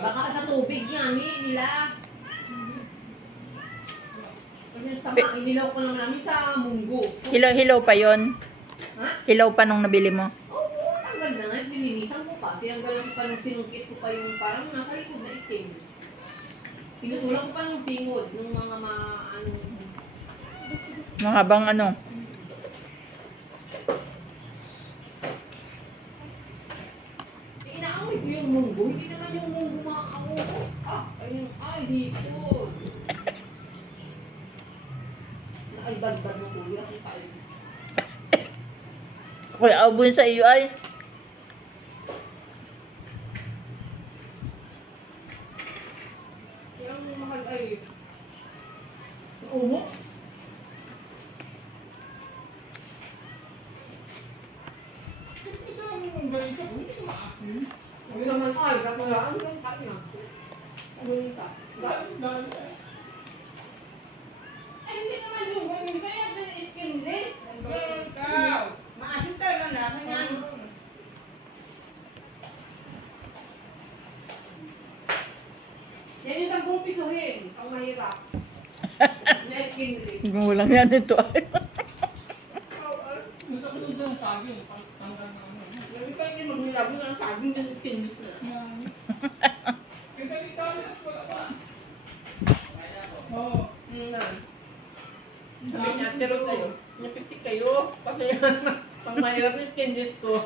Baka sa tubig yan nila. Inilaw ko lang namin sa munggo. Hilaw pa yon. Ha? Hilaw pa nung nabili mo. Oo, tanggal na nga. Dininisan ko pa. Tinanggalan ko pa nung sinungkit ko pa yung parang nasa likod na itim. Pinutulang ko pa nung singod. Nung mga Mahabang ano. Inaamoy ko yung munggo. Hindi naman yung munggo makakakuha. Ayun. Ay, dito. Nakalbad-bad mo kuya. Ang tayo. Ako'y aubun sa iyo ay. Yung mahal ay. Umo. Sabi naman ay, kakulaan yung kanya. Ano yung ka? Ay, hindi naman yung gawin. Kaya ito yung skinless. Maasin talaga na. Kanya. Yan yung 10 piso rin. Ang mahirap. Na skinless. Gulang yan ito ay. Sabi ko hindi maglilabo na ang saging ng skinless na. Sabi niya, pero kayo. Napitik kayo. Kasi pang mahirap yung skinless ko.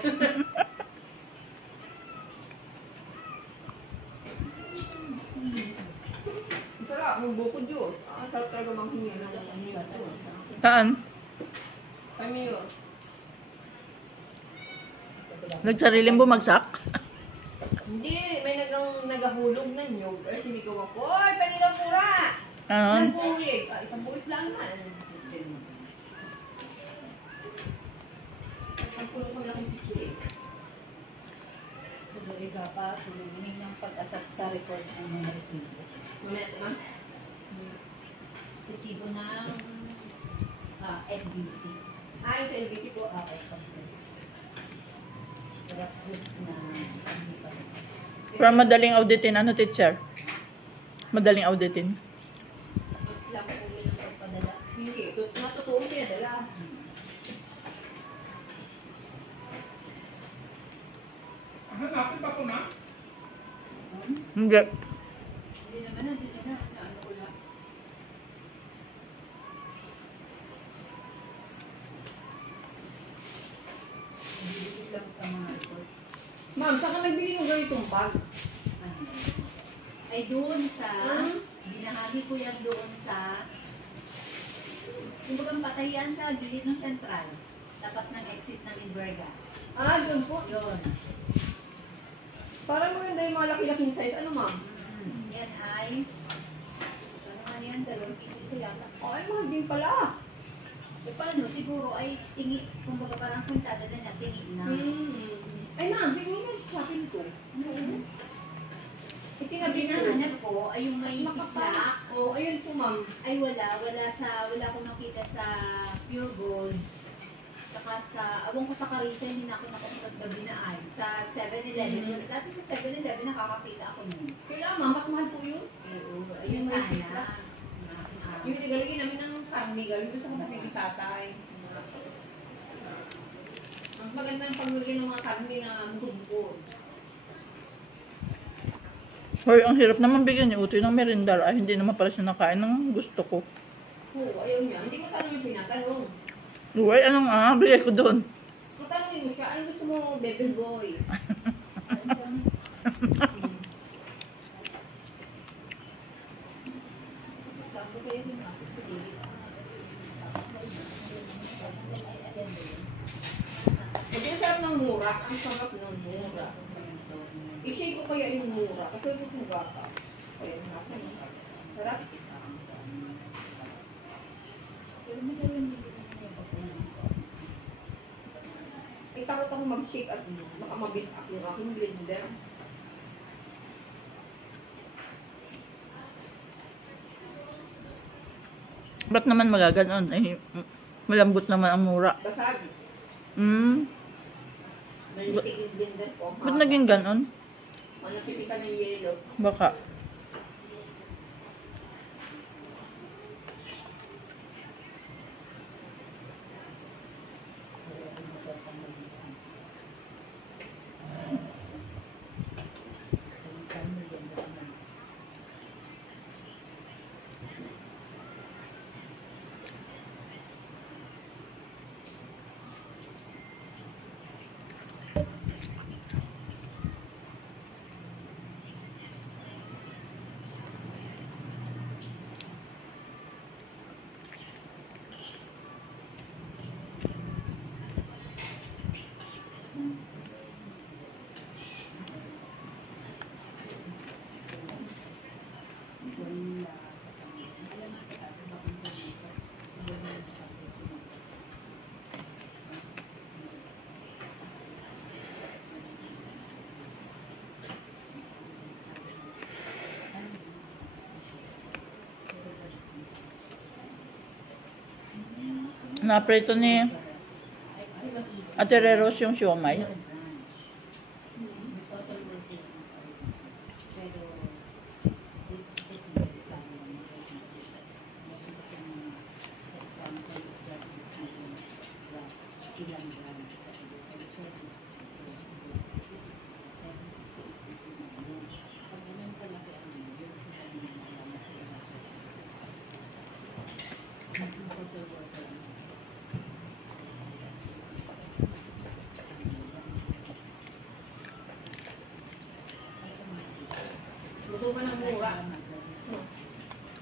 Sarap, yung buko Diyos. Ang sarap talaga manghingi ng amiga to. Saan? Kami yun. Nagsariling bumagsak? Hindi, may nagahulog na nyog. Ay, sinigaw ako, oy, panilang mura! Ano? Isang buwig. Isang buwig lang naman. Ang puno ko lang yung pichik. Tuloy-iga pa, tuloy-ining ng pag-atat sa report ng mga resibo. Mamaya ko man. Resibo ng NBC. Yung sa LBC ko. Okay, sarap good na hindi pa. Para madaling auditin. Ano, teacher? Madaling auditin. Lang po yun ang pagpadala. Hindi, natutuong pinadala. Hanapin pa ko na? Hindi. Hindi naman, hindi na. Naano ko lang. Hindi lang sa mga report. Ma'am, saan ka nagbili ng ganitong bag? Ano? Ay doon sa, binahagi ko yan doon sa, yung bagang patayan sa gilid ng sentral, tapat ng exit ng Inverga. Doon po. Yun. Parang maganda yung mga laki-laking size. Ano, ma'am? Yan ay, ano nga yan, 2 piso yata. Ay, mahal din pala. E paano, siguro ay tingi, kumbaga parang puntada na niya, tingi na. Ay, ma'am, tingnan mo yung shopping ko. Itinabi na. Binahanap ko ay yung may sikla. Ayun po, ma'am. Ay wala akong nakita sa Pure Gold. Saka sa, awang ko sa Carissa, hindi na ako nakapaggabi na ay. Sa 7-Eleven. Dati sa 7-Eleven, nakakakita ako nun. Kailangan, ma'am, mas mahal po yun. Oo, ayun May sana. sikla. Yung nigaligin namin ng karne, galing gusto ko tabi ni tatay. Ang maganda ng pamilya ng mga karne na mutugod. Hoy, ang hirap naman bigyan ni Utoy ng merindal. Ay, hindi naman pala siya nakain ng gusto ko. Oo, ayaw niya. Hindi ko tanong yung pinatanong. Uy, anong bigay ko doon? Matanongin mo siya, ano gusto mo, baby boy? Hindi ang sarap ng mura. Ang sarap ng mura. I-shake ko kaya yung mura. Kasi ito yung gata. Kaya nasa yung sarap. Takot ako mag-shake at baka mabis-up yung aking blender. Ba't naman magaganon? Ay, malambot naman ang mura. Basag. Hmm? Nalitik yung blender ko. Ba't naging ganon? O napili ka ng yellow. Baka. Naprito ni Ate Reros yung siomay. Gusto mo ng mura.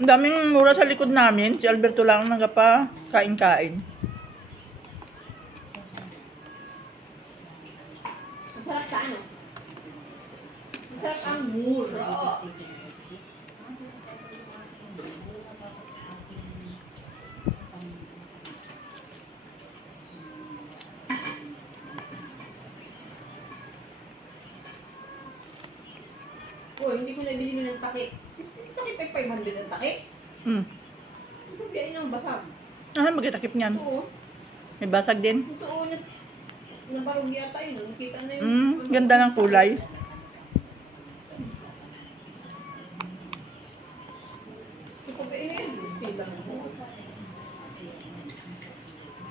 Ang daming mura sa likod namin. Si Alberto lang nagapa kain-kain. Masarap sa ano? Masarap ang mura. Oh, hindi ko nabili ng takip. Takip ay 500 ang takip. Ito biyain ng basag. Ah, magitakip niyan. Oo. May basag din. Ito oo, nabarog yata yun. Nakita na yung... Ganda ng kulay. Ito pa biyain na yun. Pilang mo.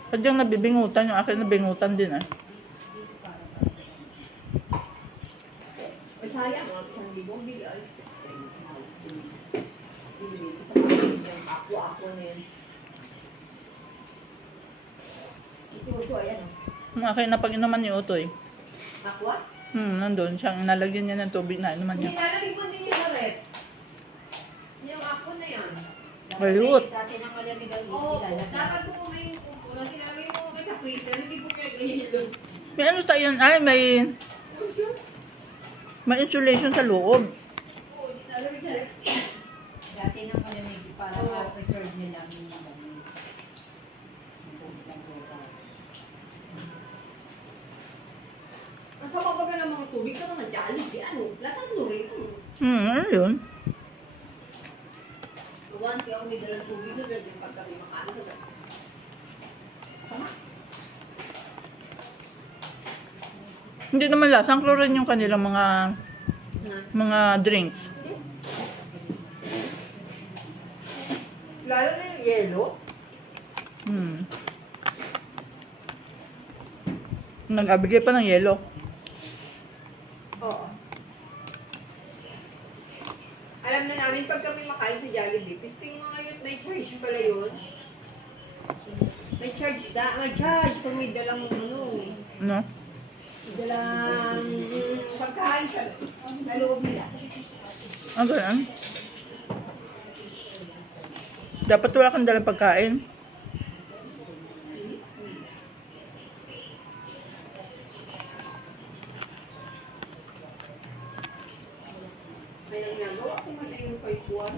Sadyang nabibingutan. Yung akin nabingutan din ah. Ay sayang, mga 1,000 ang bigay. Ako na yun. Ito, ayan. Yung akin na pag-inuman ni Utoy. Aqua? Nandun. Siyang nalagyan niya ng tubig na inuman niya. Nilalagay mo din yung red. Yung aqua na yan. Bayot. Dati nang malamig ang Oo, ilalagay. dapat po may upo na nilalagay mo kayo sa freezer. Hindi po kayo ganyan. May ano tayo yan? Ay, may insulation sa loob. Oo, nilalagay sa red. Dati nang malamig para Oo. ma-preserve nila yung malamig. Ang sama baga ng mga tubig sa mga Jollibee. Ano? Lasang lurin. Ano yun? Luwan, kaya ako may dalang tubig na ganyan pag kami makain na ganyan. Sama? Hindi naman lasang chlorine yung kanilang Na. mga drinks. Lalo na yung yellow. Nag-abigay pa ng yelo. Oo. Alam na namin pag kami makain sa Jollibee, pisting mo ngayon, may charge pala yun. May charge pag may dalang ano. No? May dalang pagkain sa loob nila. Ah, ganun. Dapat wala kang dalang pagkain. May ginagawa ko man ay yung 5 buwan.